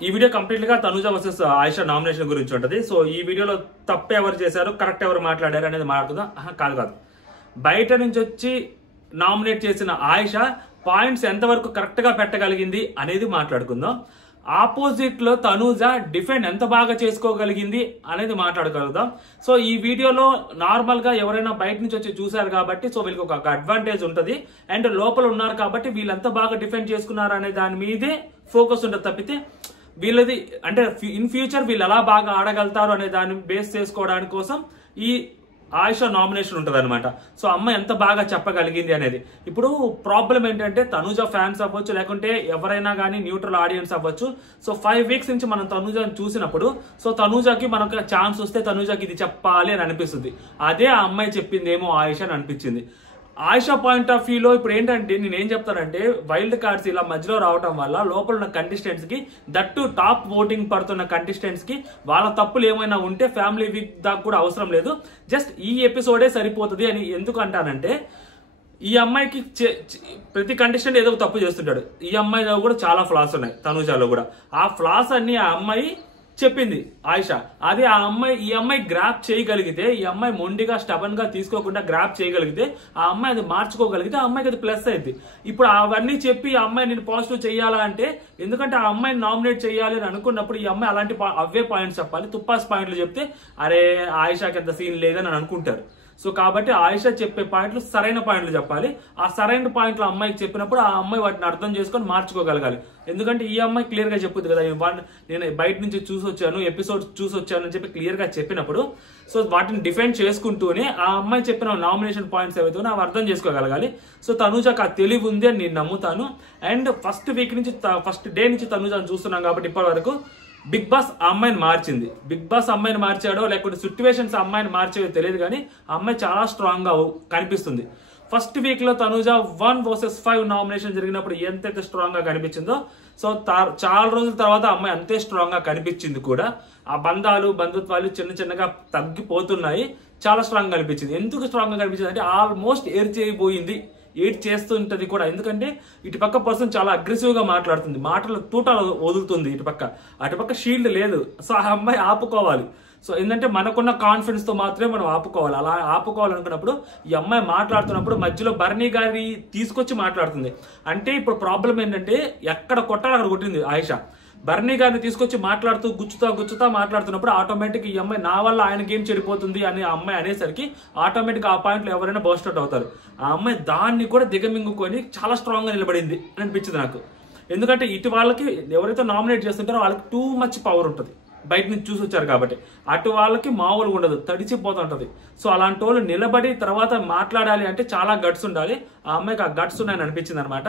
ఈ video complete గా Tanuja versus Ayesha nomination గురించి ఉంటుంది. సో ఈ వీడియోలో తప్పు ఎవరు చేశారు, కరెక్ట్ ఎవరు మాట్లాడారు అనేది మాట్లాడుతుందా? కాదు. బయట నుంచి వచ్చి నామినేట్ చేసిన ఆయిషా పాయింట్స్ ఎంతవరకు కరెక్ట్ గా పెట్టగలిగింది అనేది మాట్లాడుకుందాం. ఆపోజిట్ లో తనుజ డిఫెండ్ ఎంత బాగా చేసుకోగలిగింది అనేది మాట్లాడగలుగుతాం. సో ఈ వీడియోలో నార్మల్ గా ఎవరైనా బయట నుంచి వచ్చి చూసారు కాబట్టి సో వీళ్ళకి ఒక అడ్వాంటేజ్ ఉంటుంది. అండ్ లోపల ఉన్నారు కాబట్టి వీళ్ళు ఎంత బాగా డిఫెండ్ చేసుకున్నారు అనే దాని మీదే ఫోకస్ ఉంటుంది తప్పితే వీళ్ళది అంటే ఇన్ ఫ్యూచర్ వీళ్ళు ఎలా బాగా ఆడగలుగుతారు అనే దాన్ని బేస్ చేసుకోవడానికి కోసం ఈ ఆయిషా నామినేషన్ ఉంటుంది అనమాట. సో అమ్మ ఎంత బాగా చెప్పగలిగింది అనేది. ఇప్పుడు ప్రాబ్లం ఏంటంటే తనుజ ఫ్యాన్స్ అవ్వచ్చు, లేకుంటే ఎవరైనా కానీ న్యూట్రల్ ఆడియన్స్ అవ్వచ్చు. సో 5 వీక్స్ నుంచి మనం తనుజని చూసినప్పుడు సో తనుజకి మనకు ఛాన్స్ వస్తే తనుజకి ఇది చెప్పాలి అని అనిపిస్తుంది. అదే ఆ అమ్మాయి చెప్పిందేమో ఆయిషా అని అనిపించింది. ఆయిషా పాయింట్ ఆఫ్ వ్యూలో ఇప్పుడు ఏంటంటే నేను ఏం చెప్తానంటే వైల్డ్ కార్డ్స్ ఇలా మధ్యలో రావడం వల్ల లోపల ఉన్న కంటెస్టెంట్స్ కి దట్టు టాప్ ఓటింగ్ పడుతున్న కంటెస్టెంట్స్ కి వాళ్ళ తప్పులు ఏమైనా ఉంటే ఫ్యామిలీ వీక్ దాకా కూడా అవసరం లేదు, జస్ట్ ఈ ఎపిసోడే సరిపోతుంది అని ఎందుకు అంటానంటే ఈ అమ్మాయికి ప్రతి కంటెస్టెంట్ ఏదో తప్పు చేస్తుంటాడు. ఈ అమ్మాయిలో కూడా చాలా ఫ్లాస్ ఉన్నాయి, తనుజాలో కూడా. ఆ ఫ్లాస్ అన్ని ఆ అమ్మాయి చెప్పింది ఆయిషా. అదే ఈ అమ్మాయి గ్రాప్ చేయగలిగితే, ఈ అమ్మాయి మొండిగా స్టబన్ గా తీసుకోకుండా గ్రాప్ చేయగలిగితే, ఆ అమ్మాయి అది మార్చుకోగలిగితే ఆ అమ్మాయికి అది ప్లస్ అయింది. ఇప్పుడు అవన్నీ చెప్పి ఆ అమ్మాయి నేను పాజిటివ్ చేయాలా అంటే, ఎందుకంటే ఆ అమ్మాయిని నామినేట్ చేయాలి అని అనుకున్నప్పుడు ఈ అమ్మాయి అలాంటి అవే పాయింట్స్ చెప్పాలి. తుప్పాస్ పాయింట్లు చెప్తే అరే ఆయిషాకి ఎంత సీన్ లేదని అనుకుంటారు. సో కాబట్టి ఆయిషా చెప్పే పాయింట్లు సరైన పాయింట్లు చెప్పాలి. ఆ సరైన పాయింట్లు అమ్మాయికి చెప్పినప్పుడు ఆ అమ్మాయి వాటిని అర్థం చేసుకొని మార్చుకోగలగాలి. ఎందుకంటే ఈ అమ్మాయి క్లియర్ గా చెప్పుద్ది కదా, నేను బయట నుంచి చూసి వచ్చాను, ఎపిసోడ్ చూసి వచ్చాను అని చెప్పి క్లియర్ గా చెప్పినప్పుడు సో వాటిని డిఫెండ్ చేసుకుంటూనే ఆ అమ్మాయి చెప్పిన నామినేషన్ పాయింట్స్ ఏవైతే అవి అర్థం చేసుకోగలగాలి. సో తనుజకు ఆ తెలివి ఉంది అని నేను నమ్ముతాను. అండ్ ఫస్ట్ డే నుంచి తనుజను చూస్తున్నాం కాబట్టి ఇప్పటి వరకు బిగ్ బాస్ ఆ అమ్మాయిని మార్చింది. బిగ్ బాస్ అమ్మాయిని మార్చాడో లేకపోతే సిచ్యువేషన్స్ అమ్మాయిని మార్చేదో తెలియదు కానీ ఆ అమ్మాయి చాలా స్ట్రాంగ్ గా కనిపిస్తుంది. ఫస్ట్ వీక్ లో తనుజ 1 vs 5 నామినేషన్ జరిగినప్పుడు ఎంతైతే స్ట్రాంగ్ గా కనిపించిందో సో చాలా రోజుల తర్వాత అమ్మాయి అంతే స్ట్రాంగ్ గా కనిపించింది కూడా. ఆ బంధుత్వాలు చిన్నగా తగ్గిపోతున్నాయి, చాలా స్ట్రాంగ్ గా కనిపించింది. ఎందుకు స్ట్రాంగ్ గా కనిపించింది అంటే ఆల్మోస్ట్ చేయబోయింది, చేస్తుంటది కూడా. ఎందుకంటే ఇటుపక్క పర్సన్ చాలా అగ్రెసివ్ గా మాట్లాడుతుంది, మాటలు తూటాలు వదులుతుంది ఇటుపక్క, అటుపక్క షీల్డ్ లేదు. సో ఆ అమ్మాయి ఆపుకోవాలి. సో ఏంటంటే మనకున్న కాన్ఫిడెన్స్ తో మాత్రమే మనం ఆపుకోవాలి. అలా ఆపుకోవాలనుకున్నప్పుడు ఈ అమ్మాయి మాట్లాడుతున్నప్పుడు మధ్యలో బర్నీ గారి తీసుకొచ్చి మాట్లాడుతుంది. అంటే ఇప్పుడు ప్రాబ్లం ఏంటంటే ఎక్కడ కొట్టాలి అక్కడ కొట్టింది ఆయిషా. బర్నీ గారిని తీసుకొచ్చి మాట్లాడుతూ గుచ్చుతా మాట్లాడుతున్నప్పుడు ఆటోమేటిక్ ఈ అమ్మాయి నా వల్ల ఆయన గేమ్ చెడిపోతుంది అని ఆ అమ్మాయి అనేసరికి ఆటోమేటిక్ ఆ పాయింట్లో ఎవరైనా బర్స్ట్ అవుట్ అవుతారు. ఆ అమ్మాయి దాన్ని కూడా దిగమింగుకొని చాలా స్ట్రాంగ్ గా నిలబడింది అని అనిపించింది నాకు. ఎందుకంటే ఇటు వాళ్ళకి ఎవరైతే నామినేట్ చేస్తుంటారో వాళ్ళకి టూ మచ్ పవర్ ఉంటుంది, బయట నుంచి చూసి వచ్చారు కాబట్టి. అటు వాళ్ళకి మామూలుగా ఉండదు, తడిచిపోతుంటది. సో అలాంటి వాళ్ళు నిలబడి తర్వాత మాట్లాడాలి అంటే చాలా గట్స్ ఉండాలి. ఆ అమ్మాయికి ఆ గట్స్ ఉన్నాయని అనిపించింది అనమాట.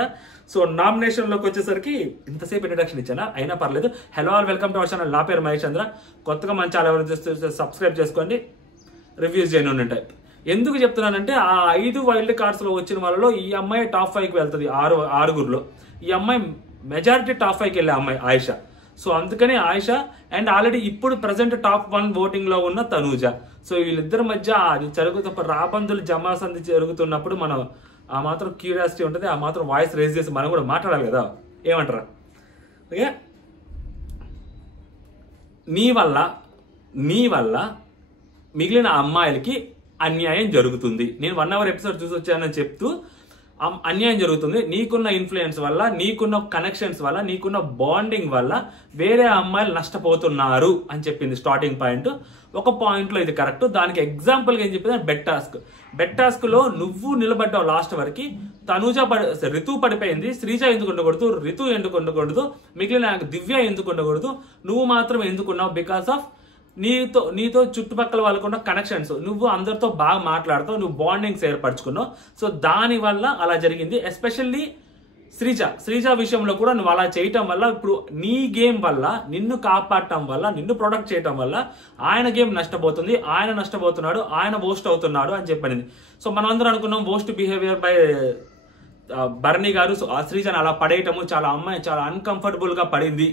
సో నామినేషన్ లోకి వచ్చేసరికి ఇంతసేపు ఇంట్రడక్షన్ ఇచ్చానా, అయినా పర్లేదు. Hello all, welcome to our channel. నా పేరు మహేష్ చంద్ర. కొత్తగా మన ఛానల్ ఎవరు చూస్తే సబ్స్క్రైబ్ చేసుకోండి, రివ్యూస్ చేయను ఉంటాయి. ఎందుకు చెప్తున్నానంటే ఆ 5 వైల్డ్ కార్డ్స్ లో వచ్చిన వాళ్ళలో ఈ అమ్మాయి టాప్ 5కి వెళ్తుంది. 6గురిలో ఈ అమ్మాయి మెజారిటీ టాప్ 5కి వెళ్ళే అమ్మాయి ఆయిషా. సో అందుకని ఆయిషా అండ్ ఆల్రెడీ ఇప్పుడు ప్రెసెంట్ టాప్ 1 ఓటింగ్ లో ఉన్న తనుజ. సో వీళ్ళిద్దరి మధ్య అది రాబందులు జమాసంది జరుగుతున్నప్పుడు మనం ఆ మాత్రం క్యూరియాసిటీ ఉంటుంది, ఆ మాత్రం వాయిస్ రేజ్ చేసి మనం కూడా మాట్లాడాలి కదా. ఏమంటారా? ఓకే, నీ వల్ల మిగిలిన అమ్మాయిలకి అన్యాయం జరుగుతుంది. నేను 1 hour ఎపిసోడ్ చూసి వచ్చానని చెప్తూ అన్యాయం జరుగుతుంది. నీకున్న ఇన్ఫ్లుయెన్స్ వల్ల, నీకున్న కనెక్షన్స్ వల్ల, నీకున్న బాండింగ్ వల్ల వేరే అమ్మాయిలు నష్టపోతున్నారు అని చెప్పింది స్టార్టింగ్ పాయింట్. ఒక పాయింట్ లో ఇది కరెక్ట్. దానికి ఎగ్జాంపుల్ గా ఏం చెప్పింది, బెట్ టాస్క్ లో నువ్వు నిలబడ్డావు లాస్ట్ వరకు. తనుజ రితు పడిపోయింది, శ్రీజ ఎందుకు ఉండకూడదు, రితు ఎందుకు ఉండకూడదు, మిగిలిన దివ్య ఎందుకు ఉండకూడదు, నువ్వు మాత్రం ఎందుకున్నావు? బికాస్ ఆఫ్ నీతో చుట్టుపక్కల వాళ్ళకున్న కనెక్షన్స్, నువ్వు అందరితో బాగా మాట్లాడుతావు, నువ్వు బాండింగ్స్ ఏర్పరచుకున్నావు. సో దాని వల్ల అలా జరిగింది. ఎస్పెషల్లీ శ్రీజ విషయంలో కూడా నువ్వు అలా చేయటం వల్ల ఇప్పుడు నీ గేమ్ వల్ల, నిన్ను కాపాడటం వల్ల, నిన్ను ప్రొటెక్ట్ చేయటం వల్ల ఆయన గేమ్ నష్టపోతుంది, ఆయన నష్టపోతున్నాడు, ఆయన వోస్ట్ అవుతున్నాడు అని చెప్పినది. సో మనం అందరం అనుకున్నాం వోస్ట్ బిహేవియర్ బై బర్నీ గారు. సో ఆ శ్రీజను అలా పడేయటము, చాలా అమ్మాయి చాలా అన్కంఫర్టబుల్ గా పడింది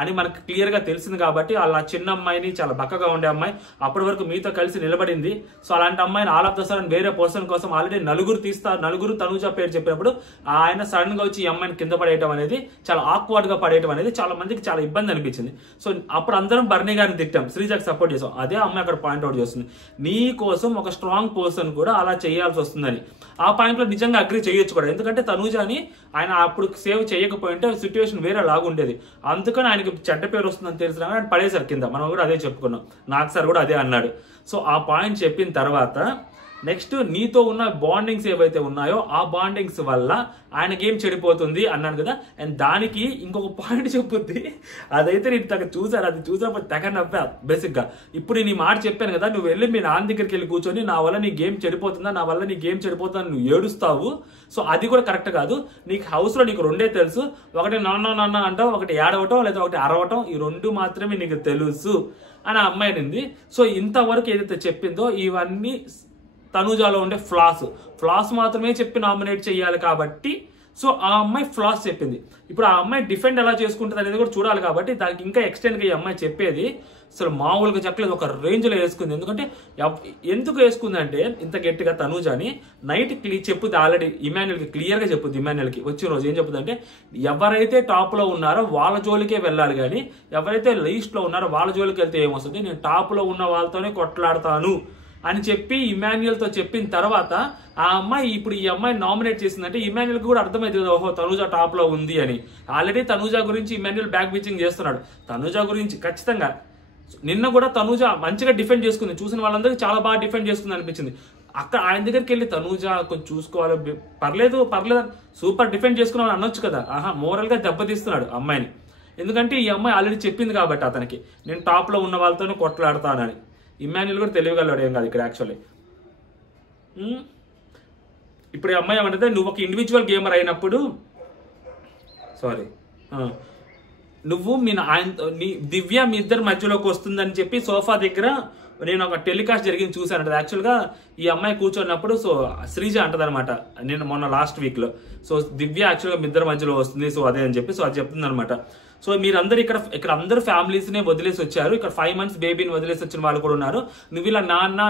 అని మనకు క్లియర్గా తెలిసింది కాబట్టి వాళ్ళ చిన్న అమ్మాయిని చాలా బక్కగా ఉండే అమ్మాయి అప్పటి వరకు మీతో కలిసి నిలబడింది. సో అలాంటి అమ్మాయిని ఆల్ ఆఫ్ ద సడన్ వేరే పర్సన్ కోసం ఆల్రెడీ నలుగురు తనూజ పేరు చెప్పినప్పుడు ఆయన సడన్ గా వచ్చి ఈ అమ్మాయిని కింద పడేయటం అనేది చాలా ఆక్వర్డ్ గా పడేయటం అనేది చాలా మందికి చాలా ఇబ్బంది అనిపించింది. సో అప్పుడు అందరం బర్నీ గారిని తిట్టాం, శ్రీజాకి సపోర్ట్ చేసాం. అదే అమ్మాయి అక్కడ పాయింట్ అవుట్ చేస్తుంది, నీ కోసం ఒక స్ట్రాంగ్ పర్సన్ కూడా అలా చేయాల్సి వస్తుందని. ఆ పాయింట్ లో నిజంగా అగ్రి చేయొచ్చు కూడా, ఎందుకంటే తనూజని ఆయన అప్పుడు సేవ్ చేయకపోయింటే సిచ్యువేషన్ వేరే లాగుండేది. అందుకని ఆయనకి చెడ్డ పేరు వస్తుందని తెలిసినా ఆయన పడేశారు కింద. మనం కూడా అదే చెప్పుకున్నాం, నాకు సార్ కూడా అదే అన్నాడు. సో ఆ పాయింట్ చెప్పిన తర్వాత నెక్స్ట్ నీతో ఉన్న బాండింగ్స్ ఏవైతే ఉన్నాయో ఆ బాండింగ్స్ వల్ల ఆయన గేమ్ చెడిపోతుంది అన్నాను కదా. అండ్ దానికి ఇంకొక పాయింట్ చెప్పుద్ది, అదైతే నేను తగ్గ చూసాను, అది చూసినప్పుడు తెగ నవ్వా బేసిక్ గా. ఇప్పుడు నేను ఈ మాట చెప్పాను కదా, నువ్వు వెళ్ళి మీ నాన్న దగ్గరికి వెళ్ళి కూర్చొని నా వల్ల నీ గేమ్ చెడిపోతుందా, నా వల్ల నీ గేమ్ చెడిపోతుందని నువ్వు ఏడుస్తావు. సో అది కూడా కరెక్ట్ కాదు. నీకు హౌస్ లో నీకు రెండే తెలుసు, ఒకటి నాన్న అంటావు, ఒకటి ఏడవటం లేదా ఒకటి అరవటం, ఈ రెండు మాత్రమే నీకు తెలుసు అని ఆ అమ్మాయి నింది. సో ఇంతవరకు ఏదైతే చెప్పిందో ఇవన్నీ తనూజాలో ఉండే ఫ్లాస్ మాత్రమే చెప్పి నామినేట్ చేయాలి కాబట్టి సో ఆ అమ్మాయి ఫ్లాస్ చెప్పింది. ఇప్పుడు ఆ అమ్మాయి డిఫెండ్ ఎలా చేసుకుంటుంది అనేది కూడా చూడాలి కాబట్టి దానికి ఇంకా ఎక్స్టెండ్గా ఈ అమ్మాయి చెప్పేది అసలు మామూలుగా చెప్పలేదు, ఒక రేంజ్లో వేసుకుంది. ఎందుకంటే ఎందుకు వేసుకుంది అంటే ఇంత గట్టిగా తనూజాని నైట్ చెప్పుద్ది, ఆల్రెడీ ఇమాన్యుల్కి క్లియర్గా చెప్పుద్ది. ఇమాన్యుల్కి వచ్చిన రోజు ఏం చెప్పుద్ది అంటే ఎవరైతే టాప్లో ఉన్నారో వాళ్ళ జోలికే వెళ్ళాలి, కానీ ఎవరైతే లీస్ట్లో ఉన్నారో వాళ్ళ జోలికి వెళ్తే ఏమొస్తుంది, నేను టాప్లో ఉన్న వాళ్ళతోనే కొట్లాడతాను అని చెప్పి ఇమాన్యుల్తో చెప్పిన తర్వాత ఆ అమ్మాయి ఇప్పుడు ఈ అమ్మాయి నామినేట్ చేసిందంటే ఇమాన్యుల్కి కూడా అర్థమవుతుంది, ఓహో తనూజ టాప్ లో ఉంది అని. ఆల్రెడీ తనూజ గురించి ఇమాన్యుల్ బ్యాక్ బిచింగ్ చేస్తున్నాడు. తనూజ గురించి ఖచ్చితంగా నిన్న కూడా తనూజ మంచిగా డిఫెండ్ చేసుకుంది, చూసిన వాళ్ళందరికీ చాలా బాగా డిఫెండ్ చేసుకుంది అనిపించింది. అక్కడ ఆయన దగ్గరికి వెళ్ళి తనూజ కొంచెం చూసుకోవాలి, పర్లేదు సూపర్ డిఫెండ్ చేసుకున్నామని అనొచ్చు కదా. మోరల్ గా దెబ్బతీస్తున్నాడు అమ్మాయిని, ఎందుకంటే ఈ అమ్మాయి ఆల్రెడీ చెప్పింది కాబట్టి అతనికి నేను టాప్ లో ఉన్న వాళ్ళతోనే కొట్లాడతానని. ఇమాన్యుల్ కూడా తెలియగలడు ఏం కాదు ఇక్కడ యాక్చువల్లీ. ఇప్పుడు ఈ అమ్మాయి ఏమంటే నువ్వు ఒక ఇండివిజువల్ గేమర్ అయినప్పుడు నువ్వు నీ దివ్య మీ ఇద్దరి మధ్యలోకి వస్తుందని చెప్పి సోఫా దగ్గర నేను ఒక టెలికాస్ట్ జరిగింది చూసాను. యాక్చువల్గా ఈ అమ్మాయి కూర్చున్నప్పుడు సో శ్రీజ అంటదనమాట నేను మొన్న లాస్ట్ వీక్ లో, సో దివ్య యాక్చువల్గా మీ ఇద్దరి మధ్యలో వస్తుంది సో అదే అని చెప్పి సో అది చెప్తుంది అనమాట. సో మీరందరూ ఇక్కడ అందరూ ఫ్యామిలీస్ నే వదిలేసి వచ్చారు, ఇక్కడ 5 months బేబీని వదిలేసి వచ్చిన వాళ్ళు కూడా ఉన్నారు. నువ్వు ఇలా నాన్న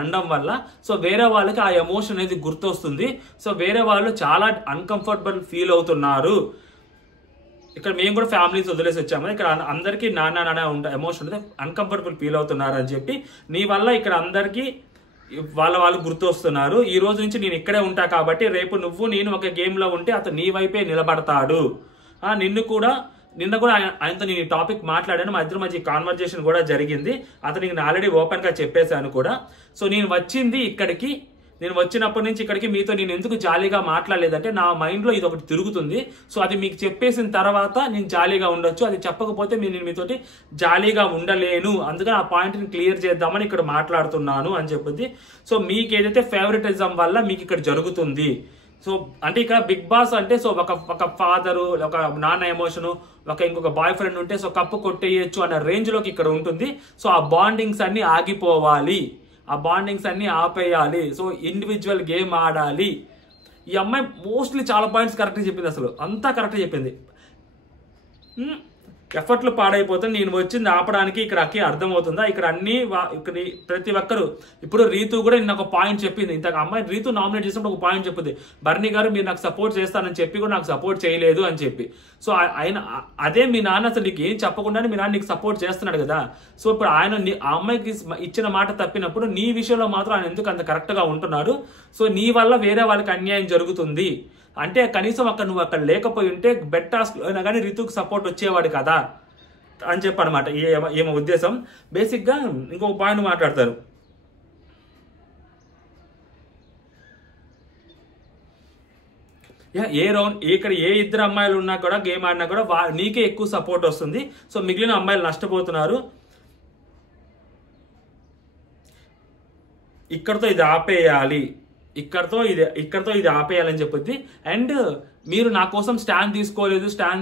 అనడం వల్ల సో వేరే వాళ్ళకి ఆ ఎమోషన్ అనేది గుర్తొస్తుంది. సో వేరే వాళ్ళు చాలా అన్కంఫర్టబుల్ ఫీల్ అవుతున్నారు. ఇక్కడ మేము కూడా ఫ్యామిలీస్ వదిలేసి వచ్చాము, ఇక్కడ అందరికీ నాన్న ఎమోషన్ అన్కంఫర్టబుల్ ఫీల్ అవుతున్నారు అని చెప్పి నీ వల్ల ఇక్కడ అందరికీ వాళ్ళు గుర్తొస్తున్నారు. ఈ రోజు నుంచి నేను ఇక్కడే ఉంటా కాబట్టి రేపు నువ్వు నేను ఒక గేమ్ లో ఉంటే అతను నీ వైపే నిలబడతాడు. నిన్న కూడా ఆయనతో నేను ఈ టాపిక్ మాట్లాడాను, మా ఇద్దరి మధ్య కాన్వర్జేషన్ కూడా జరిగింది. అతనికి నేను ఆల్రెడీ ఓపెన్ గా చెప్పేశాను కూడా. సో నేను వచ్చినప్పటి నుంచి ఇక్కడికి మీతో నేను ఎందుకు జాలీగా మాట్లాడలేదంటే నా మైండ్ లో ఇది ఒకటి తిరుగుతుంది. సో అది మీకు చెప్పేసిన తర్వాత నేను జాలీగా ఉండొచ్చు, అది చెప్పకపోతే నేను మీతోటి జాలీగా ఉండలేను, అందుకని ఆ పాయింట్ ని క్లియర్ చేద్దామని ఇక్కడ మాట్లాడుతున్నాను అని చెప్పింది. సో మీకు ఏదైతే ఫేవరెటిజం వల్ల మీకు ఇక్కడ జరుగుతుంది. సో అంటే ఇక్కడ బిగ్ బాస్ అంటే సో ఒక ఫాదరు ఒక నాన్న ఎమోషను ఇంకొక బాయ్ ఫ్రెండ్ ఉంటే సో కప్పు కొట్టేయచ్చు అన్న రేంజ్ లోకి ఇక్కడ ఉంటుంది. సో ఆ బాండింగ్స్ అన్ని ఆగిపోవాలి, ఆ బాండింగ్స్ అన్ని ఆపేయాలి. సో ఇండివిజువల్ గేమ్ ఆడాలి. ఈ అమ్మాయి మోస్ట్లీ చాలా పాయింట్స్ కరెక్ట్గా చెప్పింది, అసలు అంతా కరెక్ట్గా చెప్పింది. ఎఫర్ట్లు పాడైపోతుంది, నేను వచ్చింది ఆపడానికి ఇక్కడ అర్థమవుతుందా? ఇక్కడ అన్ని ప్రతి ఒక్కరు ఇప్పుడు రీతు కూడా నిన్న ఒక పాయింట్ చెప్పింది. ఇంత అమ్మాయి రీతు నామినేట్ చేసినప్పుడు ఒక పాయింట్ చెప్పింది, బర్నీ గారు మీరు నాకు సపోర్ట్ చేస్తానని చెప్పి కూడా నాకు సపోర్ట్ చేయలేదు అని చెప్పి. సో ఆయన అదే మీ నాన్న అసలు నీకు ఏం చెప్పకుండానే మీ నాన్న నీకు సపోర్ట్ చేస్తున్నాడు కదా. సో ఇప్పుడు ఆయన ఆ అమ్మాయికి ఇచ్చిన మాట తప్పినప్పుడు నీ విషయంలో మాత్రం ఆయన ఎందుకు అంత కరెక్ట్ గా ఉంటున్నాడు? సో నీ వల్ల వేరే వాళ్ళకి అన్యాయం జరుగుతుంది అంటే కనీసం నువ్వు అక్కడ లేకపోయి ఉంటే బెడ్ టాస్క్ అయినా కానీ రితుకు సపోర్ట్ వచ్చేవాడు కదా అని చెప్పనమాట ఏమో ఉద్దేశం. బేసిక్ గా ఇంకొక పాయింట్ మాట్లాడతారు, ఇక్కడ ఏ ఇద్దరు అమ్మాయిలు ఉన్నా కూడా గేమ్ ఆడినా కూడా నీకే ఎక్కువ సపోర్ట్ వస్తుంది. సో మిగిలిన అమ్మాయిలు నష్టపోతున్నారు, ఇక్కడతో ఇది ఆపేయాలి, ఇక్కడతో ఇది ఆపేయాలని చెప్పొద్ది. అండ్ మీరు నా కోసం స్టాండ్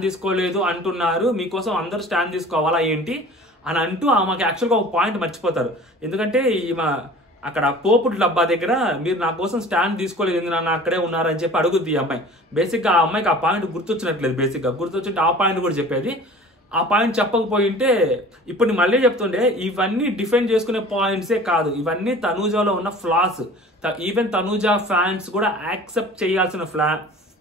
తీసుకోలేదు అంటున్నారు, మీకోసం అందరూ స్టాండ్ తీసుకోవాలా ఏంటి అని అంటూ ఆమెకి యాక్చువల్గా ఒక పాయింట్ మర్చిపోతారు. ఎందుకంటే ఈమె అక్కడ పోపుడు డబ్బా దగ్గర మీరు నా కోసం స్టాండ్ తీసుకోలేదు ఎందుకు నాన్న అక్కడే ఉన్నారని చెప్పి అడుగుద్ది ఈ అమ్మాయి. బేసిక్గా ఆ అమ్మాయికి ఆ పాయింట్ గుర్తొచ్చినట్లేదు, బేసిక్గా గుర్తొచ్చింటే ఆ పాయింట్ కూడా చెప్పేది. ఆ పాయింట్ చెప్పకపోయింటే ఇప్పుడు నేను మళ్ళీ చెప్తుండే, ఇవన్నీ డిఫెండ్ చేసుకునే పాయింట్సే కాదు, ఇవన్నీ తనూజాలో ఉన్న ఫ్లాస్. ఈవెన్ తనూజా ఫ్యాన్స్ కూడా యాక్సెప్ట్ చేయాల్సిన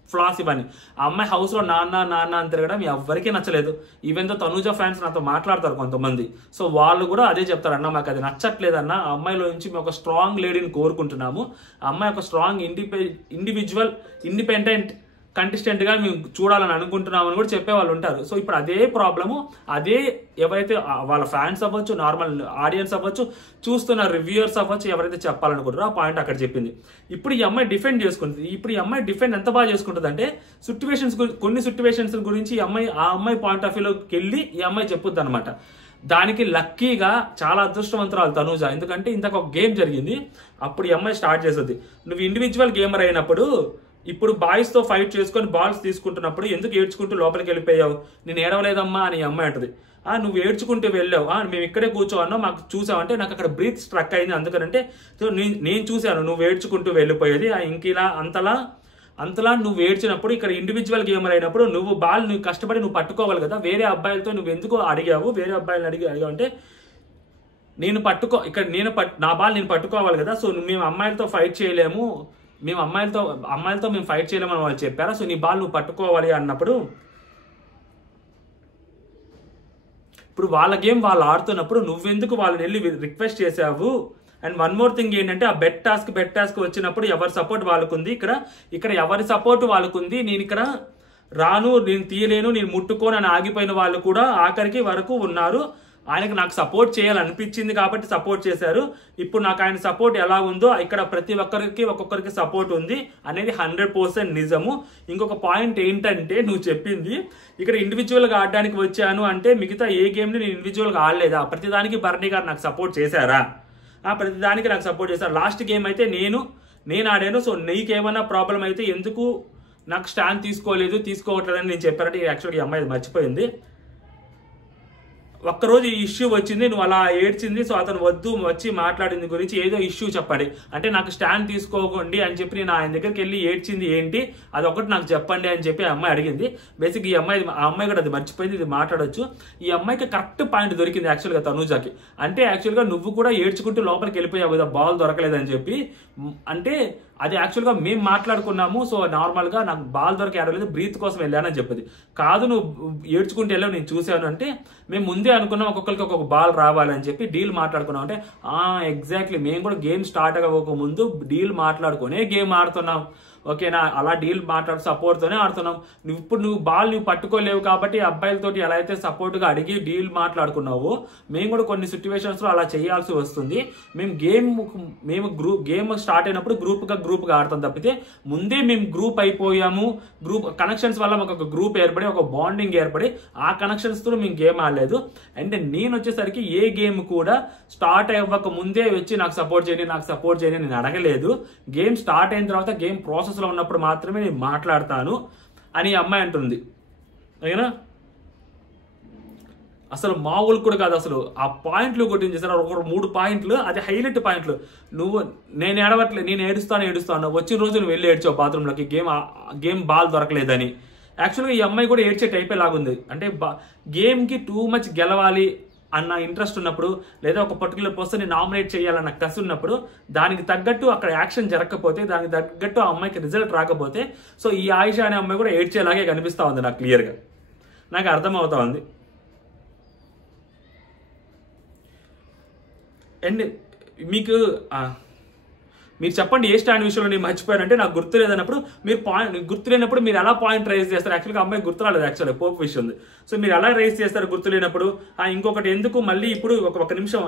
ఫ్లాస్ ఇవన్నీ. ఆ అమ్మాయి హౌస్ లో నాన్న నాన్న అని తిరగడం ఎవరికీ నచ్చలేదు. ఈవెన్ తో తనూజా ఫ్యాన్స్ నాతో మాట్లాడతారు కొంతమంది, సో వాళ్ళు కూడా అదే చెప్తారు, అన్న మాకు అది నచ్చట్లేదన్న, ఆ అమ్మాయిలో నుంచి మేము ఒక స్ట్రాంగ్ లేడీని కోరుకుంటున్నాము, ఆ అమ్మాయి ఒక స్ట్రాంగ్ ఇండిపెండెంట్ కంటెస్టెంట్ గా మేము చూడాలని అనుకుంటున్నామని కూడా చెప్పే వాళ్ళు ఉంటారు. సో ఇప్పుడు అదే ప్రాబ్లము, అదే ఎవరైతే వాళ్ళ ఫ్యాన్స్ అవ్వచ్చు, నార్మల్ ఆడియన్స్ అవ్వచ్చు, చూస్తున్న రివ్యూయర్స్ అవ్వచ్చు, ఎవరైతే చెప్పాలనుకుంటారో ఆ పాయింట్ అక్కడ చెప్పింది. ఇప్పుడు ఈ అమ్మాయి డిఫెండ్ చేసుకుంటుంది. ఇప్పుడు ఈ అమ్మాయి డిఫెండ్ ఎంత బాగా చేసుకుంటుంది అంటే, కొన్ని సిచ్యువేషన్స్ గురించి ఆ అమ్మాయి పాయింట్ ఆఫ్ వ్యూలోకి వెళ్ళి ఈ అమ్మాయి చెప్పుద్ది అనమాట. దానికి లక్కీగా చాలా అదృష్టవంతురాలు తనూజ. ఎందుకంటే ఇంతకు ఒక గేమ్ జరిగింది, అప్పుడు ఈ అమ్మాయి స్టార్ట్ చేస్తుంది, నువ్వు ఇండివిజువల్ గేమర్ అయినప్పుడు ఇప్పుడు బాయ్స్ తో ఫైట్ చేసుకొని బాల్స్ తీసుకుంటున్నప్పుడు ఎందుకు ఏడ్చుకుంటూ లోపలికి వెళ్ళిపోయావు, నేను ఏడవలేదమ్మా అని అమ్మాయి అంటది. నువ్వు ఏడ్చుకుంటూ వెళ్ళావు, మేము ఇక్కడే కూర్చోవన్నావు, మాకు చూసావంటే నాకు అక్కడ బ్రీత్ స్ట్రక్ అయింది, అందుకనంటే నేను చూశాను నువ్వు ఏడ్చుకుంటూ వెళ్ళిపోయేది, ఇంకిలా అంతలా నువ్వు ఏడ్చినప్పుడు ఇక్కడ ఇండివిజువల్ గేమర్ అయినప్పుడు నువ్వు కష్టపడి నువ్వు పట్టుకోవాలి కదా, వేరే అబ్బాయిలతో నువ్వు ఎందుకు అడిగావు, వేరే అబ్బాయిలను అడిగావు అంటే నా బాల్ నేను పట్టుకోవాలి కదా, సో మేము అమ్మాయిలతో ఫైట్ చేయలేము, అమ్మాయిలతో మేము ఫైట్ చేయలేమని వాళ్ళు చెప్పారా, సో నీ బాల్ నువ్వు పట్టుకోవాలి అన్నప్పుడు, ఇప్పుడు వాళ్ళ గేమ్ వాళ్ళు ఆడుతున్నప్పుడు నువ్వెందుకు వాళ్ళని వెళ్ళి రిక్వెస్ట్ చేసావు. అండ్ వన్ మోర్ థింగ్ ఏంటంటే, ఆ బెట్ టాస్క్ వచ్చినప్పుడు ఎవరి సపోర్ట్ వాళ్ళకుంది, ఇక్కడ ఎవరి సపోర్ట్ వాళ్ళకుంది, నేను ఇక్కడ రాను, నేను తీయలేను, నేను ముట్టుకోను అని ఆగిపోయిన వాళ్ళు కూడా ఆఖరికి వరకు ఉన్నారు. ఆయనకు నాకు సపోర్ట్ చేయాలనిపించింది కాబట్టి సపోర్ట్ చేశారు. ఇప్పుడు నాకు ఆయన సపోర్ట్ ఎలా ఉందో ఇక్కడ ప్రతి ఒక్కొక్కరికి సపోర్ట్ ఉంది అనేది 100% నిజము. ఇంకొక పాయింట్ ఏంటంటే, నువ్వు చెప్పింది ఇక్కడ ఇండివిజువల్గా ఆడడానికి వచ్చాను అంటే మిగతా ఏ గేమ్ని నేను ఇండివిజువల్గా ఆడలేదా, ప్రతిదానికి భరణి గారు నాకు సపోర్ట్ చేశారా, ప్రతిదానికి నాకు సపోర్ట్ చేశారు. లాస్ట్ గేమ్ అయితే నేను ఆడాను, సో నీకేమైనా ప్రాబ్లం అయితే ఎందుకు నాకు స్టాండ్ తీసుకోవట్లేదని నేను చెప్పానంటే యాక్చువల్గా ఈ అమ్మాయి మర్చిపోయింది. ఒక్కరోజు ఈ ఇష్యూ వచ్చింది, నువ్వు అలా ఏడ్చింది, సో అతను వచ్చి మాట్లాడింది గురించి ఏదో ఇష్యూ చెప్పండి అంటే, నాకు స్టాండ్ తీసుకోకండి అని చెప్పి నేను ఆయన దగ్గరికి వెళ్ళి ఏడ్చింది ఏంటి, అది ఒకటి నాకు చెప్పండి అని చెప్పి ఆ అమ్మాయి అడిగింది. బేసిక్ ఆ అమ్మాయి కూడా అది మర్చిపోయింది, ఇది మాట్లాడొచ్చు. ఈ అమ్మాయికి కరెక్ట్ పాయింట్ దొరికింది యాక్చువల్గా తనూజాకి. అంటే యాక్చువల్గా నువ్వు కూడా ఏడ్చుకుంటూ లోపలికి వెళ్ళిపోయావు కదా బాల్ దొరకలేదని చెప్పి, అంటే అది యాక్చువల్గా మేము మాట్లాడుకున్నాము, సో నార్మల్గా నాకు బాల్ దొరికి ఆడలేదు, బ్రీత్ కోసం వెళ్ళానని చెప్పింది. కాదు నువ్వు ఏడ్చుకుంటూ వెళ్ళావు నేను చూశాను అంటే, మేము ముందే అనుకున్నాం ఒక్కొక్కరికి ఒక్కొక్క బాల్ రావాలని చెప్పి డీల్ మాట్లాడుకున్నాం అంటే, ఎగ్జాక్ట్లీ మేము కూడా గేమ్ స్టార్ట్ అవ్వక ముందు డీల్ మాట్లాడుకునే గేమ్ ఆడుతున్నాం, ఓకేనా, అలా డీల్ సపోర్ట్తోనే ఆడుతున్నాం. నువ్వు బాల్ పట్టుకోలేవు కాబట్టి అబ్బాయిలతోటి ఎలా అయితే సపోర్ట్గా అడిగి డీల్ మాట్లాడుకున్నావో, మేము కూడా కొన్ని సిచ్యువేషన్స్లో అలా చేయాల్సి వస్తుంది. మేము గేమ్ స్టార్ట్ అయినప్పుడు గ్రూప్గా ఆడతాం తప్పితే, ముందే మేము గ్రూప్ అయిపోయాము, గ్రూప్ కనెక్షన్స్ వల్ల మాకు ఒక గ్రూప్ ఏర్పడి ఒక బాండింగ్ ఏర్పడి ఆ కనెక్షన్స్తో మేము గేమ్ ఆడలేదు. అండ్ నేను వచ్చేసరికి ఏ గేమ్ కూడా స్టార్ట్ అవ్వక ముందే వచ్చి నాకు సపోర్ట్ చేయండి నేను అడగలేదు. గేమ్ స్టార్ట్ అయిన తర్వాత గేమ్ ప్రాసెస్లో ఉన్నప్పుడు మాత్రమే నేను మాట్లాడతాను అని అమ్మాయి అంటుంది. ఓకేనా, అసలు మామూలు కూడా కాదు. అసలు ఆ పాయింట్లు కొట్టింది చేశారు, ఒక 3 పాయింట్లు, అది హైలైట్ పాయింట్లు. నేను ఏడవట్లేదు, నేను ఏడుస్తాను వచ్చిన రోజు నువ్వు వెళ్ళి ఏడ్చావు బాత్రూంలోకి గేమ్ బాల్ దొరకలేదని. యాక్చువల్గా ఈ అమ్మాయి కూడా ఏడ్చే టైపే లాగుంది. అంటే గేమ్కి టూ మచ్ గెలవాలి అన్న ఇంట్రెస్ట్ ఉన్నప్పుడు, లేదా ఒక పర్టికులర్ పర్సన్ని నామినేట్ చేయాలన్న కసి ఉన్నప్పుడు, దానికి తగ్గట్టు అక్కడ యాక్షన్ జరగకపోతే, దానికి తగ్గట్టు ఆ అమ్మాయికి రిజల్ట్ రాకపోతే, సో ఈ ఆయిషా అనే అమ్మాయి కూడా ఏడ్చేలాగే కనిపిస్తూ ఉంది నాకు క్లియర్గా, నాకు అర్థమవుతా ఉంది. అండ్ మీరు చెప్పండి ఏ స్టాండ్ విషయంలో నేను మర్చిపోయానంటే, నాకు గుర్తు లేదన్నప్పుడు గుర్తులేనప్పుడు మీరు ఎలా పాయింట్ రైజ్ చేస్తారు. యాక్చువల్గా అమ్మాయి గుర్తు రాలేదు యాక్చువల్గా పోపు విషయం ఉంది. సో మీరు ఎలా రైజ్ చేస్తారు గుర్తులేనప్పుడు. ఇంకొకటి ఎందుకు మళ్ళీ ఇప్పుడు ఒక నిమిషం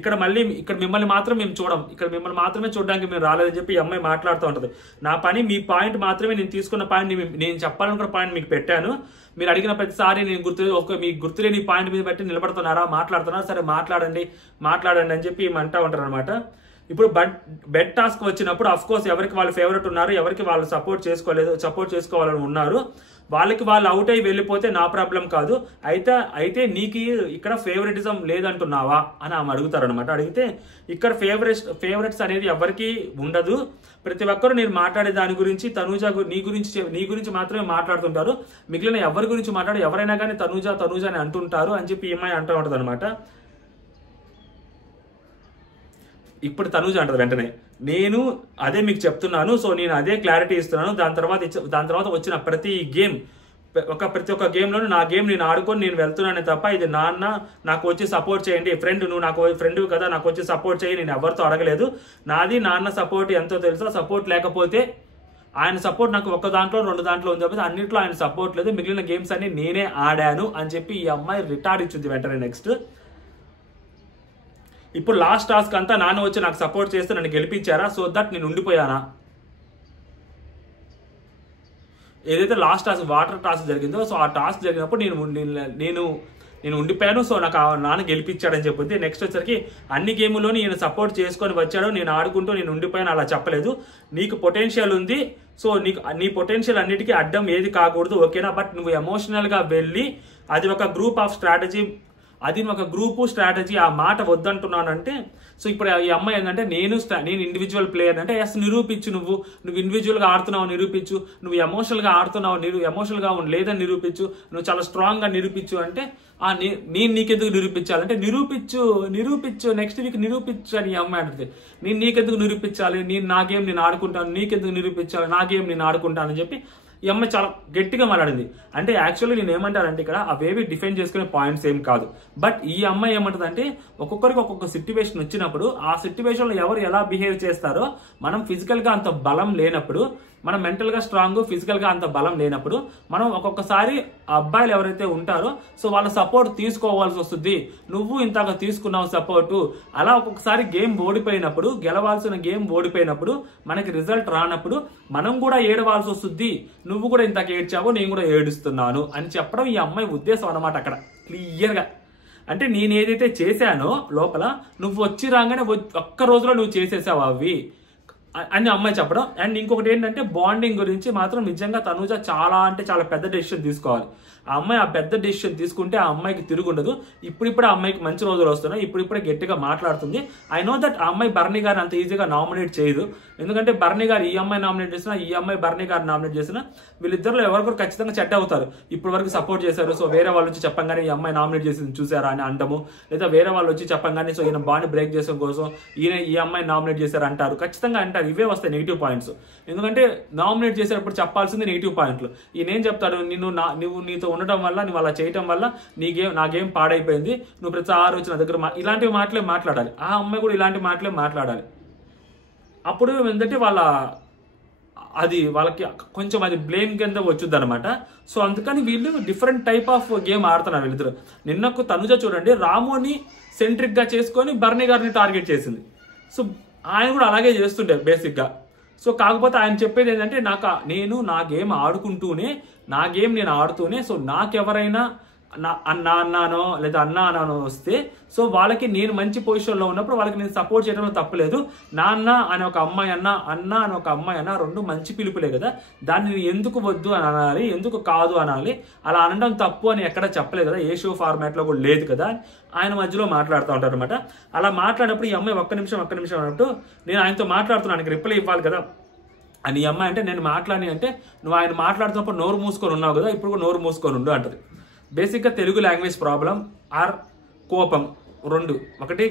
ఇక్కడ మిమ్మల్ని మాత్రం మేము చూడం, ఇక్కడ మిమ్మల్ని మాత్రమే చూడడానికి మేము రాలేదని చెప్పి ఈ అమ్మాయి మాట్లాడుతూ ఉంటుంది. నా పని మీ పాయింట్ మాత్రమే, నేను తీసుకున్న పాయింట్ నేను చెప్పాలనుకున్న పాయింట్ మీకు పెట్టాను. మీరు అడిగిన ప్రతిసారి నేను మీకు గుర్తులేని పాయింట్ మీద బట్టి నిలబడుతున్నారా, మాట్లాడుతున్నారా, సరే మాట్లాడండి అని చెప్పి అంటూ ఉంటారు అనమాట. ఇప్పుడు బెడ్ టాస్క్ వచ్చినప్పుడు అఫ్ కోర్స్ ఎవరికి వాళ్ళు ఫేవరెట్ ఉన్నారు, ఎవరికి వాళ్ళు సపోర్ట్ చేసుకోవాలని ఉన్నారు. వాళ్ళకి వాళ్ళు అవుట్ అయ్యి వెళ్ళిపోతే నా ప్రాబ్లం కాదు, అయితే నీకు ఇక్కడ ఫేవరెటిజం లేదంటున్నావా అని ఆమె అడుగుతారనమాట. అడిగితే ఇక్కడ ఫేవరెట్స్ అనేది ఎవరికి ఉండదు, ప్రతి ఒక్కరు నేను మాట్లాడే దాని గురించి తనూజ నీ గురించి మాత్రమే మాట్లాడుతుంటారు, మిగిలిన ఎవరి గురించి మాట్లాడు ఎవరైనా కానీ తనూజ అని అంటుంటారు అని చెప్పి ఈమె అంటూ ఉంటుంది అనమాట. ఇప్పుడు తనూజ అంటది వెంటనే, నేను అదే మీకు చెప్తున్నాను, సో నేను అదే క్లారిటీ ఇస్తున్నాను. దాని తర్వాత వచ్చిన ప్రతి ఒక్క గేమ్లోనూ నా గేమ్ నేను ఆడుకొని నేను వెళ్తున్నానే తప్ప ఇది నాన్న నాకు వచ్చి సపోర్ట్ చేయండి, నువ్వు నాకు ఫ్రెండ్ కదా నాకు వచ్చి సపోర్ట్ చేయి నేను ఎవరితో అడగలేదు. నాది నాన్న సపోర్ట్ ఎంతో తెలుసా, సపోర్ట్ లేకపోతే ఆయన సపోర్ట్ నాకు ఒక్క దాంట్లో 2 దాంట్లో ఉంది తప్పితే అన్నింటిలో ఆయన సపోర్ట్ లేదు, మిగిలిన గేమ్స్ అన్ని నేనే ఆడాను అని చెప్పి ఈ అమ్మాయి రిటార్డ్ ఇచ్చింది వెంటనే. నెక్స్ట్ ఇప్పుడు లాస్ట్ టాస్క్ అంతా నాన్న వచ్చి నాకు సపోర్ట్ చేస్తే నన్ను గెలిపించారా, సో దట్ నేను ఉండిపోయానా? ఏదైతే లాస్ట్ టాస్క్ వాటర్ టాస్క్ జరిగిందో సో ఆ టాస్క్ జరిగినప్పుడు నేను ఉండిపోయాను, సో నాకు నాన్న గెలిపించాడని చెప్పింది. నెక్స్ట్ వచ్చరికి అన్ని గేముల్లోని ఈయన సపోర్ట్ చేసుకొని వచ్చాడు, నేను ఆడుకుంటూ నేను ఉండిపోయాను అలా చెప్పలేదు. నీకు పొటెన్షియల్ ఉంది, సో నీ పొటెన్షియల్ అన్నిటికీ అడ్డం ఏది కాకూడదు, ఓకేనా? బట్ నువ్వు ఎమోషనల్గా వెళ్ళి అది ఒక గ్రూప్ స్ట్రాటజీ ఆ మాట వద్దంటున్నానంటే, సో ఇప్పుడు ఈ అమ్మాయి ఏంటంటే నేను ఇండివిజువల్ ప్లేయర్ అంటే ఎస్ నిరూపించు, నువ్వు ఇండివిజువల్గా ఆడుతున్నావు నిరూపించు, నువ్వు ఎమోషనల్గా ఆడుతున్నావు ఎమోషనల్గా లేదని నిరూపించు, నువ్వు చాలా స్ట్రాంగ్గా నిరూపించు అంటే నేను నీకెందుకు నిరూపించాలంటే నిరూపించు నెక్స్ట్ వీక్ నిరూపించు అని ఈ అమ్మాయి అంటుంది. నేను నీకెందుకు నిరూపించాలి, నా గేమ్ నేను ఆడుకుంటాను, నీకెందుకు నిరూపించాలి, నా గేమ్ నేను ఆడుకుంటాను అని చెప్పి ఈ అమ్మాయి చాలా గట్టిగా మాట్లాడింది. అంటే యాక్చువల్లీ నేను ఏమంటానంటే ఇక్కడ అవేవి డిఫెండ్ చేసుకునే పాయింట్స్ ఏం కాదు, బట్ ఈ అమ్మాయి ఏమంటుందంటే ఒక్కొక్కరికి ఒక్కొక్క సిచ్యువేషన్ వచ్చినప్పుడు ఆ సిచ్యువేషన్లో ఎవరు ఎలా బిహేవ్ చేస్తారో, మనం ఫిజికల్గా అంత బలం లేనప్పుడు, మనం మెంటల్గా స్ట్రాంగ్ ఫిజికల్గా అంత బలం లేనప్పుడు మనం ఒక్కొక్కసారి అబ్బాయిలు ఎవరైతే ఉంటారో సో వాళ్ళ సపోర్ట్ తీసుకోవాల్సి వస్తుంది. నువ్వు ఇంతగా తీసుకున్నావు సపోర్టు, అలా ఒక్కొక్కసారి గేమ్ ఓడిపోయినప్పుడు, గెలవాల్సిన గేమ్ ఓడిపోయినప్పుడు, మనకి రిజల్ట్ రానప్పుడు మనం కూడా ఏడవాల్సి వస్తుంది. నువ్వు కూడా ఇంతకు ఏడ్చావో నేను కూడా ఏడుస్తున్నాను అని చెప్పడం ఈ అమ్మాయి ఉద్దేశం అన్నమాట అక్కడ క్లియర్గా. అంటే నేను ఏదైతే చేశానో లోపల నువ్వు వచ్చి రాగానే ఒక్క రోజులో నువ్వు చేసేసావు అవి అని అమ్మాయి చెప్పడం. అండ్ ఇంకొకటి ఏంటంటే బాండింగ్ గురించి మాత్రం నిజంగా తనూజ చాలా అంటే చాలా పెద్ద డెసిషన్ తీసుకోవాలి. ఆ అమ్మాయి ఆ పెద్ద డెసిషన్ తీసుకుంటే ఆ అమ్మాయికి తిరుగుండదు. ఇప్పుడిప్పుడే ఆ అమ్మాయికి మంచి రోజులు వస్తున్నాయి, ఇప్పుడిప్పుడే గట్టిగా మాట్లాడుతుంది. ఐ నో దట్ ఆ అమ్మాయి బర్నీ గారిని అంత ఈజీగా నామినేట్ చేయదు, ఎందుకంటే బర్నీ గారు ఈ అమ్మాయి నామినేట్ చేసినా, ఈ అమ్మాయి బర్నీ గారు నామినేట్ చేసినా వీళ్ళిద్దరిలో ఎవరికొరు ఖచ్చితంగా చెడ్డ అవుతారు. ఇప్పటి వరకు సపోర్ట్ చేశారు, సో వేరే వాళ్ళు వచ్చి చెప్పంగానే ఈ అమ్మాయి నామినేట్ చేసింది చూసారా అని అంటాము, లేదా వేరే వాళ్ళు వచ్చి చెప్పంగానే సో ఈయన బాండ్ బ్రేక్ చేసడం కోసం ఈ అమ్మాయి నామినేట్ చేశారు అంటారు, ఖచ్చితంగా అంటారు. ఇవే వస్తాయి నెగిటివ్ పాయింట్స్, ఎందుకంటే నామినేట్ చేసేటప్పుడు చెప్పాల్సింది నెగిటివ్ పాయింట్లు. ఈయనేం చెప్తాడు, నువ్వు నీతో ఉండడం వల్ల, నువ్వు అలా చేయటం వల్ల నా గేమ్ పాడైపోయింది, నువ్వు ప్రతిసారి వచ్చి నా దగ్గర ఇలాంటి మాటలే మాట్లాడాలి. ఆ అమ్మాయి కూడా ఇలాంటి మాటలే మాట్లాడాలి. అప్పుడు ఏంటంటే వాళ్ళకి కొంచెం అది బ్లేమ్ కింద వచ్చుద్ది అనమాట. సో అందుకని వీళ్ళు డిఫరెంట్ టైప్ ఆఫ్ గేమ్ ఆడుతున్నారు వీళ్ళిద్దరు. నిన్నకు తనుజ చూడండి రామోని సెంట్రిక్ గా చేసుకొని బర్నీ గారిని టార్గెట్ చేసింది. సో ఆయన కూడా అలాగే చేస్తుండే బేసిక్గా. సో కాకపోతే ఆయన చెప్పేది ఏంటంటే నేను నా గేమ్ ఆడుకుంటూనే, నా గేమ్ నేను ఆడుతూనే, సో నాకెవరైనా అన్నానో లేదా అన్నానో వస్తే సో వాళ్ళకి నేను మంచి పొజిషన్లో ఉన్నప్పుడు వాళ్ళకి నేను సపోర్ట్ చేయడంలో తప్పలేదు. నాన్న అని ఒక అమ్మాయి అన్న అని ఒక అమ్మాయి అన్న రెండు మంచి పిలుపులే కదా, దాన్ని నేను ఎందుకు వద్దు అని అనాలి, ఎందుకు కాదు అనాలి, అలా అనడం తప్పు అని ఎక్కడ చెప్పలేదు కదా, ఏ షో ఫార్మాట్లో కూడా లేదు కదా. ఆయన మధ్యలో మాట్లాడుతూ ఉంటారు అనమాట. అలా మాట్లాడినప్పుడు ఈ అమ్మాయి ఒక్క నిమిషం అన్నట్టు నేను ఆయనతో మాట్లాడుతున్నాను, రిప్లై ఇవ్వాలి కదా అని ఈ అమ్మాయి అంటే, నేను మాట్లాడి అంటే నువ్వు ఆయన మాట్లాడుతున్నప్పుడు నోరు మూసుకొని ఉన్నావు కదా, ఇప్పుడు కూడా నోరు మూసుకొని ఉండు అంటది. బేసిక్గా తెలుగు లాంగ్వేజ్ ప్రాబ్లం ఆర్ కోపం రెండు, ఒకటి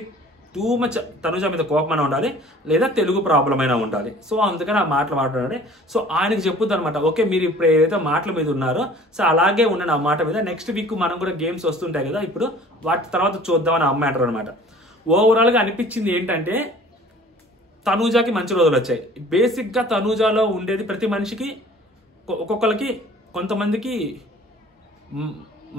టూ మచ్ తనుజ మీద కోపం అయినా ఉండాలి, లేదా తెలుగు ప్రాబ్లం అయినా ఉండాలి. సో అందుకని ఆ మాటలు మాట్లాడాలి. సో ఆయనకి చెప్పుద్ది అనమాట, ఓకే మీరు ఇప్పుడు ఏదైతే మాటల మీద ఉన్నారో సో అలాగే ఉండండి ఆ మాట మీద, నెక్స్ట్ వీక్ మనం కూడా గేమ్స్ వస్తుంటాయి కదా, ఇప్పుడు వాటి తర్వాత చూద్దామని అమ్మాయి అంటారు అనమాట. ఓవరాల్గా అనిపించింది ఏంటంటే తనూజాకి మంచి రోజులు వచ్చాయి. బేసిక్గా తనూజాలో ఉండేది ప్రతి మనిషికి ఒక్కొక్కరికి, కొంతమందికి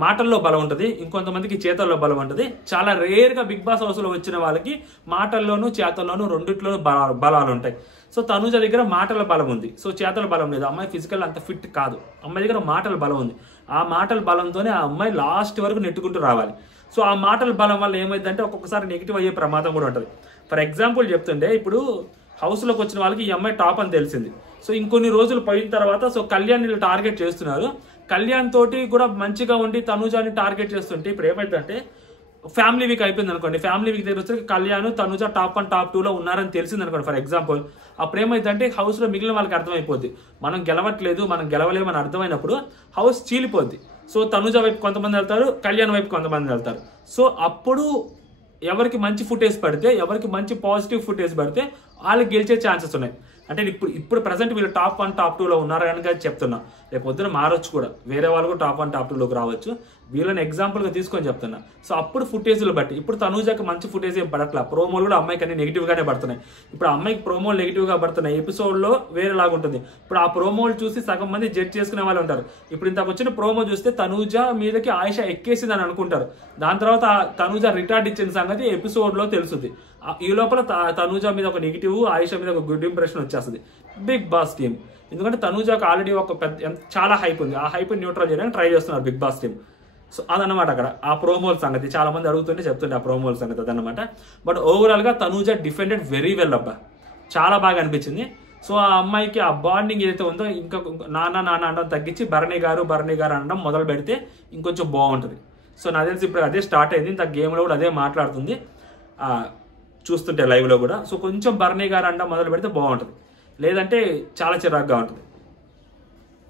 మాటల్లో బలం ఉంటుంది, ఇంకొంతమందికి చేతల్లో బలం ఉంటుంది. చాలా రేర్గా బిగ్ బాస్ హౌస్లో వచ్చిన వాళ్ళకి మాటల్లోనూ చేతల్లోనూ రెండిట్లోనూ బలాలు ఉంటాయి. సో తనూజ దగ్గర మాటల బలం ఉంది, సో చేతల బలం లేదు. అమ్మాయి ఫిజికల్ అంత ఫిట్ కాదు, అమ్మాయి దగ్గర మాటల బలం ఉంది. ఆ మాటల బలంతోనే ఆ అమ్మాయి లాస్ట్ వరకు నెట్టుకుంటూ రావాలి. సో ఆ మాటల బలం వల్ల ఏమైందంటే ఒక్కొక్కసారి నెగిటివ్ అయ్యే ప్రమాదం కూడా ఉంటుంది. ఫర్ ఎగ్జాంపుల్ చెప్తుంటే, ఇప్పుడు హౌస్లోకి వచ్చిన వాళ్ళకి ఈ అమ్మాయి టాప్ అని తెలిసింది. సో ఇంకొన్ని రోజులు పోయిన తర్వాత సో కళ్యాణ్ వీళ్ళు టార్గెట్ చేస్తున్నారు. కళ్యాణ్ తోటి కూడా మంచిగా ఉండి తనూజాని టార్గెట్ చేస్తుంటే ఇప్పుడు ఏమైందంటే ఫ్యామిలీ వీక్ అయిపోయింది అనుకోండి, ఫ్యామిలీ వీక్ దగ్గర వస్తే కళ్యాణ్ తనూజ టాప్ 1 టాప్ 2లో ఉన్నారని తెలిసింది అనుకోండి ఫర్ ఎగ్జాంపుల్. అప్పుడు ఏమైందంటే హౌస్ లో మిగిలిన వాళ్ళకి అర్థమైపోద్ది మనం గెలవట్లేదు, మనం గెలవలేము అని అర్థమైనప్పుడు హౌస్ చీలిపోద్ది. సో తనూజ వైపు కొంతమంది వెళ్తారు, కళ్యాణ్ వైపు కొంతమంది వెళ్తారు. సో అప్పుడు ఎవరికి మంచి ఫుటేజ్ పడితే, ఎవరికి మంచి పాజిటివ్ ఫుటేజ్ పడితే వాళ్ళకి గెలిచే ఛాన్సెస్ ఉన్నాయి. అంటే ఇప్పుడు ప్రజెంట్ వీళ్ళు టాప్ 1 టాప్ 2లో ఉన్నారని చెప్తున్నా. రేపు పొద్దున మారొచ్చు కూడా, వేరే వాళ్ళు కూడా టాప్ 1 టాప్ 2లోకి రావచ్చు. వీళ్ళని ఎగ్జాంపుల్గా తీసుకొని చెప్తున్నా. సో అప్పుడు ఫుటేజ్లు బట్టి ఇప్పుడు తనూజకి మంచి ఫుటేజ్ ఏం పడట్లా, ప్రోమోలు కూడా అమ్మాయికి అన్ని నెగిటివ్గానే పడుతున్నాయి. ఇప్పుడు అమ్మాయికి ప్రోమోలు నెగిటివ్గా పడుతున్నాయి, ఎపిసోడ్లో వేరేలాగా ఉంటుంది. ఇప్పుడు ఆ ప్రోమోలు చూసి సగం మంది జడ్జ్ చేసుకునే వాళ్ళు ఉంటారు. ఇప్పుడు ఇంతకు వచ్చిన ప్రోమో చూస్తే తనూజ మీదకి ఆయిషా ఎక్కేసిందని అనుకుంటారు. దాని తర్వాత తనూజ రిటార్డ్ ఇచ్చిన సంగతి ఎపిసోడ్లో తెలుస్తుంది. ఈ లోపల తనూజ మీద ఒక నెగిటివ్, ఆయిషా మీద ఒక గుడ్ ఇంప్రెషన్ వచ్చేస్తుంది బిగ్ బాస్ టీమ్. ఎందుకంటే తనూజకు ఆల్రెడీ ఒక చాలా హైప్ ఉంది, ఆ హైప్ న్యూట్రల్ చేయడానికి ట్రై చేస్తున్నారు బిగ్ బాస్ టీమ్. సో అదనమాట అక్కడ ఆ ప్రోమోల సంగతి. చాలా మంది అడుగుతుంటే చెప్తుండే ఆ ప్రోమోల సంగతి అదనమాట. బట్ ఓవరాల్ గా తనూజ డిఫెండెడ్ వెరీ వెల్ అబ్బా, చాలా బాగా అనిపించింది. సో ఆ అమ్మాయికి ఆ బాండింగ్ ఏదైతే ఉందో ఇంకా నాన్న అనడం తగ్గించి భరణి గారు అనడం మొదలు పెడితే ఇంకొంచెం బాగుంటుంది. సో నాకు తెలిసి ఇప్పుడు అదే స్టార్ట్ అయింది, ఇంత గేమ్లో కూడా అదే మాట్లాడుతుంది చూస్తుంటే లైవ్లో కూడా. సో కొంచెం భరణి గారు అనడం మొదలు పెడితే బాగుంటుంది, లేదంటే చాలా చిరాగ్గా ఉంటుంది.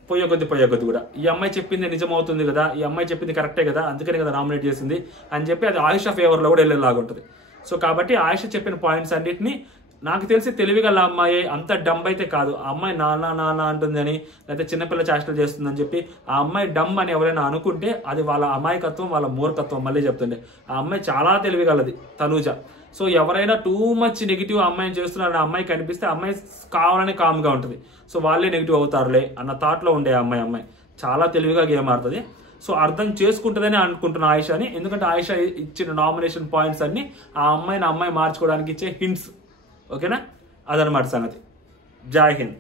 పోయే కొద్ది కూడా ఈ అమ్మాయి చెప్పింది నిజమవుతుంది కదా, ఈ అమ్మాయి చెప్పింది కరెక్టే కదా, అందుకని కదా నామినేట్ చేసింది అని చెప్పి అది ఆయిషా ఫేవర్లో కూడా వెళ్ళేలాగా ఉంటుంది. సో కాబట్టి ఆయిషా చెప్పిన పాయింట్స్ అన్నిటిని నాకు తెలిసి తెలివిగల అమ్మాయి, అంత డంబ్ అయితే కాదు. ఆ అమ్మాయి నాన్న అంటుందని లేకపోతే చిన్నపిల్ల చేష్టలు చేస్తుందని చెప్పి ఆ అమ్మాయి డంబ్ అని ఎవరైనా అనుకుంటే అది వాళ్ళ అమాయకత్వం, వాళ్ళ మూర్ఖత్వం. మళ్ళీ చెప్తుండే ఆ అమ్మాయి చాలా తెలివిగలది తనూజ. సో ఎవరైనా టూ మచ్ నెగిటివ్ అమ్మాయిని చేస్తున్నారని అమ్మాయి కనిపిస్తే అమ్మాయి కావాలని కామ్గా ఉంటుంది. సో వాళ్ళే నెగిటివ్ అవుతారులే అన్న థాట్లో ఉండే అమ్మాయి చాలా తెలివిగా గేమ్ ఆడుతుంది. సో అర్థం చేసుకుంటుందని అనుకుంటున్నా ఆయిషాని, ఎందుకంటే ఆయిషా ఇచ్చిన నామినేషన్ పాయింట్స్ అన్ని ఆ అమ్మాయి మార్చుకోవడానికి ఇచ్చే హింట్స్. ఓకేనా, అదనమాట సంగతి. జై హింద్.